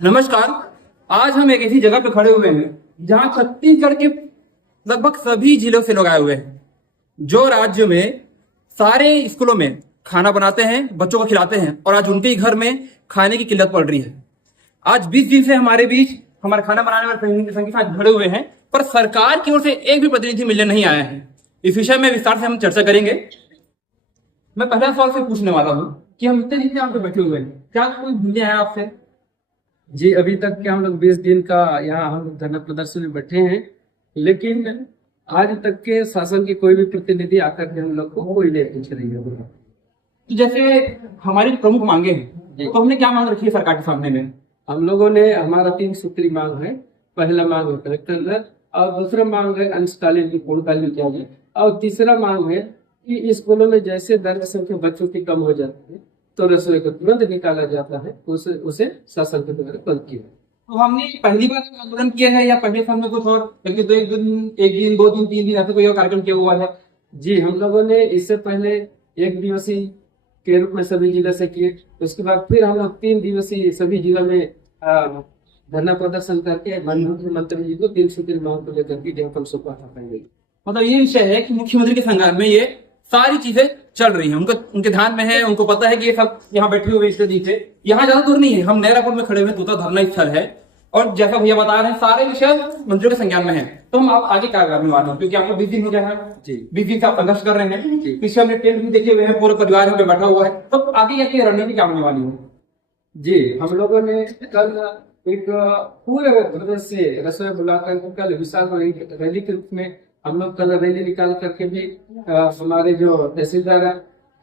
नमस्कार। आज हम एक ऐसी जगह पे खड़े हुए हैं जहां छत्तीसगढ़ के लगभग सभी जिलों से लोग आए हुए हैं, जो राज्य में सारे स्कूलों में खाना बनाते हैं, बच्चों को खिलाते हैं, और आज उनके ही घर में खाने की किल्लत पड़ रही है। आज 20 दिन से हमारे बीच हमारा खाना बनाने वाले संघ के साथ खड़े हुए हैं, पर सरकार की ओर से एक भी प्रतिनिधि मिलने नहीं आया है। इस विषय में विस्तार से हम चर्चा करेंगे। मैं पहला सवाल से पूछने वाला हूँ कि हम इतने दिन से यहाँ पे बैठे हुए हैं, क्या कोई मिलने आया आपसे? जी, अभी तक के हम लोग 20 दिन का यहाँ हम लोग धरना प्रदर्शन में बैठे हैं, लेकिन आज तक के शासन के कोई भी प्रतिनिधि आकर के हम लोग को कोई नहीं पूछ रही है। तो जैसे हमारी जो प्रमुख मांगे हैं, तो हमने क्या मांग रखी है सरकार के सामने में? हम लोगों ने हमारा 3 सूत्री मांग है। पहला मांग है कलेक्टर दर, और दूसरा मांग है अंशकालीन की पूर्णकालीन किया जाए, और तीसरा मांग है कि स्कूलों में जैसे दर्ज संख्या बच्चों की कम हो जाती है तो रसोई को तुरंत निकाला जाता है, उसे शासन के द्वारा बंद किया। तो हमने पहली बार आंदोलन किया है या पहले साल में कुछ और, बल्कि तो एक दिन 2 दिन 3 दिन ऐसा कोई और कार्यक्रम किया हुआ है? जी, हम लोगों ने इससे पहले 1 दिवसीय के रूप में सभी जिले से किए। उसके बाद फिर हम लोग 3 दिवसीय सभी जिलों में धरना प्रदर्शन करके मुख्यमंत्री जी को 3 सूत्री मांग को लेकर के ज्ञापन सौंपा था पहले। मतलब ये विषय है कि मुख्यमंत्री के संज्ञान में ये सारी चीजें चल रही हैं, उनके ध्यान में है, उनको पता है कि ये सब यहाँ बैठे हुए इसलिए नीचे यहाँ ज्यादा दूर नहीं है। हम नया रायपुर में खड़े हुए दूसरा धरना स्थल है, और जैसा भैया बता रहे हैं सारे विषय मंत्रियों के संज्ञान में है। तो हम आप आगे क्या करने वाले हैं, क्योंकि आपको 20 दिन हो गया है जी, 20 दिन से आप संघर्ष कर रहे हैं। पीछे हमने टेंट भी देखे हुए हैं, पूरे परिवार यहाँ पे बैठा हुआ है, तो आगे क्या रणनीति क्या होने वाली है? जी, हम लोगों ने कल एक पूरे प्रदेश से रसोई बुलाकर कल विशाल रैली के रूप में हम लोग कल रैली निकाल करके भी हमारे जो तहसीलदार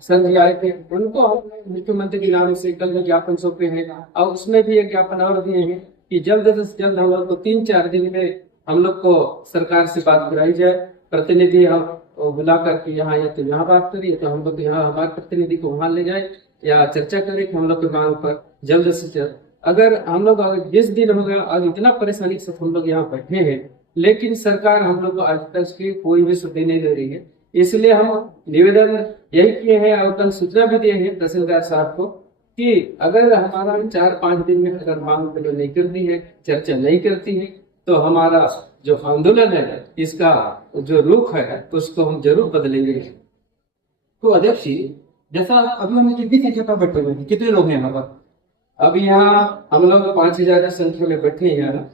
सर जी आए थे उनको हमने मुख्यमंत्री के नाम से कल ज्ञापन सौंपे हैं, और उसमें भी एक ज्ञापन और दिए हैं कि जल्द से जल्द हम लोग को 3-4 दिन में हम लोग को सरकार से बात कराई जाए। प्रतिनिधि हम बुला करके यहाँ या तो यहाँ बात करिए, तो हम लोग यहाँ हमारे प्रतिनिधि को वहां ले जाए या चर्चा करें कि हम लोग की मांग पर जल्द से जल्द। अगर हम लोग 20 दिन हो गया और इतना परेशानी से हम लोग यहाँ बैठे हैं, लेकिन सरकार हम लोग को आज तक की कोई भी सुविधा नहीं दे रही है। इसलिए हम निवेदन यही किए हैं और कल सूचना भी दिए हैं तहसीलदार साहब को कि अगर हमारा 4-5 दिन में अगर मांग नहीं करती है, चर्चा नहीं करती है, तो हमारा जो आंदोलन है इसका जो रुख है उसको हम जरूर बदलेंगे। तो अध्यक्ष जी, जैसा अभी हमने कितनी संख्या पर बैठे हुए हैं, कितने लोग हैं यहाँ पर? अब यहाँ हम लोग 5,000 की संख्या में बैठे हैं।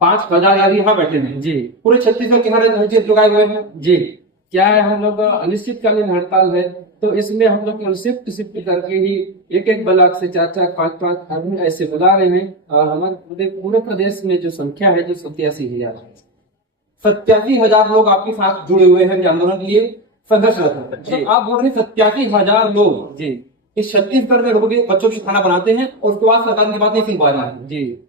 5,000 आदमी यहाँ बैठे हैं जी, पूरे छत्तीसगढ़ के हर लोग आए हुए हैं जी। क्या है, हम लोग अनिश्चितकालीन हड़ताल है, तो इसमें हम लोग शिफ्ट करके ही एक ब्लॉक से 4-4, 5-5 आदमी ऐसे बुला रहे हैं, और हमारे पूरे प्रदेश में जो संख्या है जो 87,000 है। 87,000 लोग आपके साथ जुड़े हुए हैं आंदोलन के लिए, संघर्षरत हैं। तो आप बोल रहे हैं 87,000 लोग जी इस छत्तीसगढ़ में रुक के बच्चों के खाना बनाते हैं, और उसके बाद सरकार की बात नहीं सुन पा रहा है? जी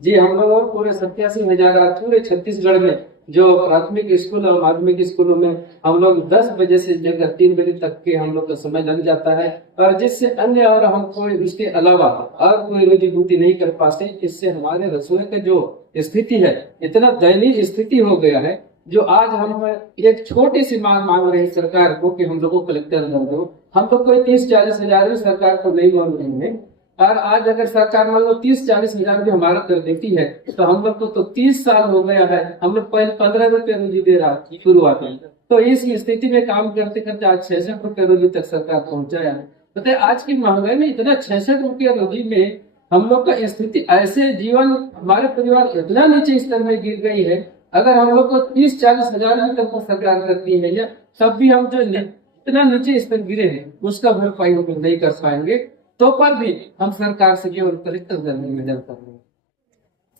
जी, हम लोग पूरे 87,000 पूरे छत्तीसगढ़ में जो प्राथमिक स्कूल और माध्यमिक स्कूलों में हम लोग 10 बजे से लेकर 3 बजे तक के हम लोग का समय लग जाता है, और जिससे अन्य और हम कोई उसके अलावा और कोई रोजी रोटी नहीं कर पाते। इससे हमारे रसोई का जो स्थिति है इतना दयनीय स्थिति हो गया है, जो आज हम एक छोटी सी मांग रहे हैं सरकार को कि हम लोग को कलेक्टर कर दो। हम लोग कोई 30-40 हजार भी सरकार को नहीं मांग रहे हैं, और आज अगर सरकार मान लो 30-40 हजार भी हमारा कर देती है, तो हम लोग को तो 30 साल हो गया है, हम लोग पहले 15 रुपए रोजी दे रहा शुरुआत में, तो इस स्थिति में काम करते करते आज 66 रुपए रोजी तक सरकार पहुंचाया है। बताए आज की महंगाई में इतना 66 रुपये रोजी में हम लोग का स्थिति ऐसे जीवन हमारे परिवार इतना नीचे स्तर में गिर गई है। अगर हम लोग को 30-40 हजार भी तक सरकार करती है, या तब भी हम जो इतना नीचे स्तर गिरे हैं उसका भरपाई हम नहीं कर पाएंगे, तो पर भी हम सरकार से केवल कलेक्टर दर में निवेदन कर रहे हैं।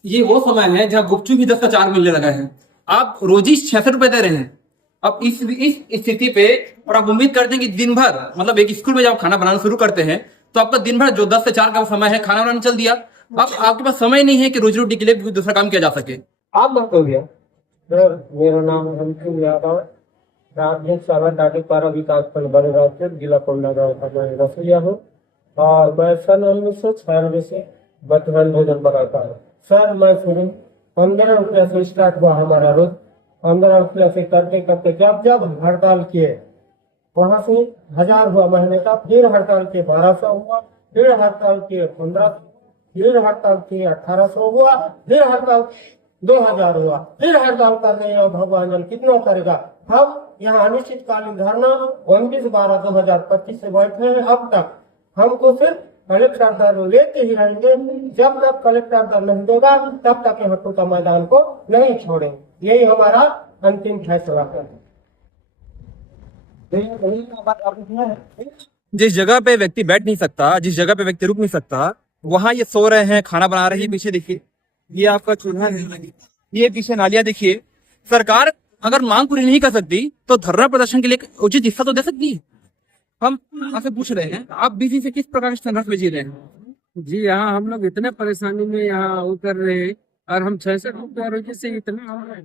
ये वो समय है जहाँ गुपचुप भी 10 का 4 मिलने लगा है, आप रोजी 66 रुपए दे रहे हैं। अब इस स्थिति पे, और आप उम्मीद करते हैं कि दिन भर, मतलब एक स्कूल में जब खाना बनाना शुरू करते हैं तो आपका दिन भर जो 10 से 4 का समय है खाना बनाना चल दिया, अब आपके पास समय नहीं है कि रोजी रोटी के लिए कोई दूसरा काम किया जा सके। आप बात हो गया सर। मेरा नाम अंशुल यादव, राज्य सभा दाटीपारा विकास खंड बड़े जिला कोंडागांव का मैं रसोइया हूँ, और मैं सन 1996 से बचपन भोजन बनाता हूँ। सर मैं शुरू 15 रुपया से स्टार्ट हुआ हमारा रोज, 15 रुपया से करते करते जब हड़ताल किए वहां से 1000 हुआ महीने का, फिर हड़ताल के 1200 हुआ, फिर हड़ताल के 1500, फिर हड़ताल थी 1800 हुआ, फिर हड़ताल 2000 हुआ, फिर हड़ताल कर रहे हैं। भगवान जाने कितना करेगा। हम यहाँ अनिश्चितकालीन धरना 29/12/2025 से बैठे हैं। अब तक हमको सिर्फ कलेक्टर दर लेते ही रहेंगे। जब तक कलेक्टर दर नहीं देगा तब तक यहाँ का मैदान को नहीं छोड़ेंगे। यही हमारा अंतिम फैसला है। जिस जगह पे व्यक्ति बैठ नहीं सकता, जिस जगह पे व्यक्ति रुक नहीं सकता, वहां ये सो रहे हैं, खाना बना रहे हैं। पीछे देखिए, ये आपका चूल्हा है, ये पीछे नालियां देखिए। सरकार अगर मांग पूरी नहीं कर सकती तो धरना प्रदर्शन के लिए उचित हिस्सा तो दे सकती है। हम आपसे पूछ रहे हैं, आप बीसी से किस प्रकार के संघर्ष में जी रहे हैं? जी यहाँ हम लोग इतने परेशानी में यहाँ वो कर रहे हैं और हम 66 रुपये रोजी से इतना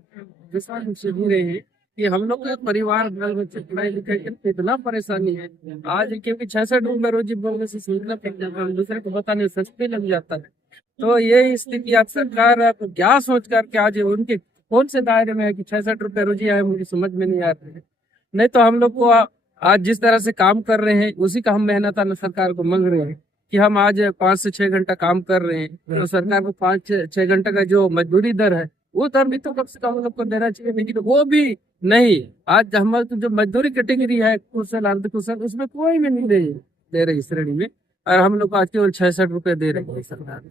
विश्वास से जी रहे हैं कि हम लोग का परिवार बाल बच्चे पढ़ाई लिखाई करके इतना परेशानी है आज, क्योंकि 66 रुपये रोजी बोलने से सोचना पड़ जाता है, दूसरे को बताने सस्ते लग जाता है। तो ये स्थिति आप सरकार को क्या सोच करके आज उनके कौन से दायरे में है कि 66 रुपये रोजी आए, मुझे समझ में नहीं आ रहा है। नहीं तो हम लोग को आज जिस तरह से काम कर रहे हैं उसी का हम मेहनत सरकार को मांग रहे हैं कि हम आज 5 से 6 घंटा काम कर रहे हैं, तो सरकार को 5 से 6 घंटे का जो मजदूरी दर है वो दर भी तो कम से कम हम लोग को देना चाहिए, लेकिन वो भी नहीं। आज हमारे तो जो मजदूरी कैटेगरी है कुशल अर्ध कुशल, उसमें कोई भी नहीं दे रही श्रेणी में, और हम लोग को आज केवल 66 रुपये दे रही है सरकार।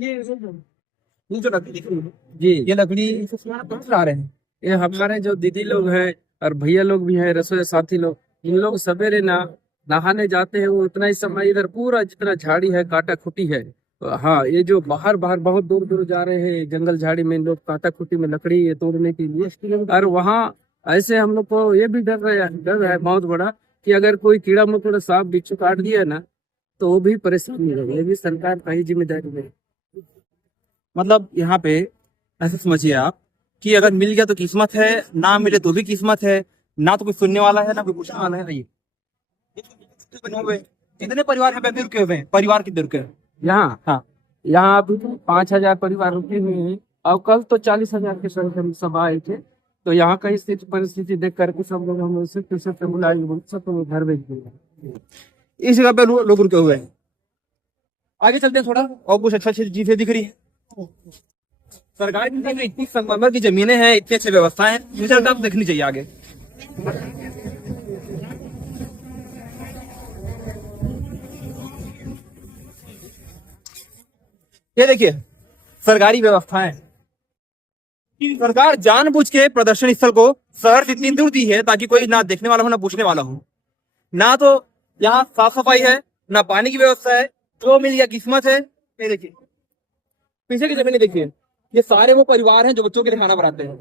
ये जो लकड़ी दिख रही है, जी ये लकड़ी से कहाँ से ला रहे हैं? ये हमारे जो दीदी लोग हैं और भैया लोग भी हैं, रसोई साथी लोग, इन लोग सवेरे नहाने जाते हैं। वो उतना ही समय इधर पूरा जितना झाड़ी है काटा खुटी है, हाँ ये जो बाहर बहुत दूर दूर जा रहे हैं जंगल झाड़ी में, लोग काटा खुटी में लकड़ी ये तोड़ने के लिए। और वहाँ ऐसे हम लोग को ये भी डर है बहुत बड़ा कि अगर कोई कीड़ा मकोड़ा सांप बिच्छू काट दिया ना तो वो भी परेशानी होगी। ये भी सरकार का ही जिम्मेदारी है। मतलब यहाँ पे ऐसे समझिए आप कि अगर मिल गया तो किस्मत है, ना मिले तो भी किस्मत है। ना तो कोई सुनने वाला है ना कोई पूछने वाला है। बने हुए कितने परिवार है व्यक्ति रुके हुए हैं? परिवार कितने रुके हैं यहाँ? हाँ, यहाँ अभी 5000 परिवार रुके हुए हैं और कल तो 40,000 के संख्या में सब आए थे। तो यहाँ का स्थिति परिस्थिति देख करके सब लोग हम सब बुलाएंगे, सब घर भेज देंगे। इस जगह पे लोग रुके हुए हैं। आगे चलते हैं थोड़ा, और कुछ अच्छा अच्छी चीजें दिख रही है। सरकार की तरफ से इतनी संगमरमर की जमीनें हैं, इतनी अच्छी व्यवस्थाएं हैं, मुझे लगता है देखनी चाहिए आगे। ये देखिए सरकारी व्यवस्थाएं। सरकार जानबूझ के प्रदर्शन स्थल को शहर से इतनी दूर दी है ताकि कोई ना देखने वाला हो ना पूछने वाला हो। ना तो यहाँ साफ सफाई है, ना पानी की व्यवस्था है, जो मिल गया किस्मत है। ये देखिए पीछे की जमीन देखिए, ये सारे वो परिवार हैं जो बच्चों के लिए खाना बनाते हैं।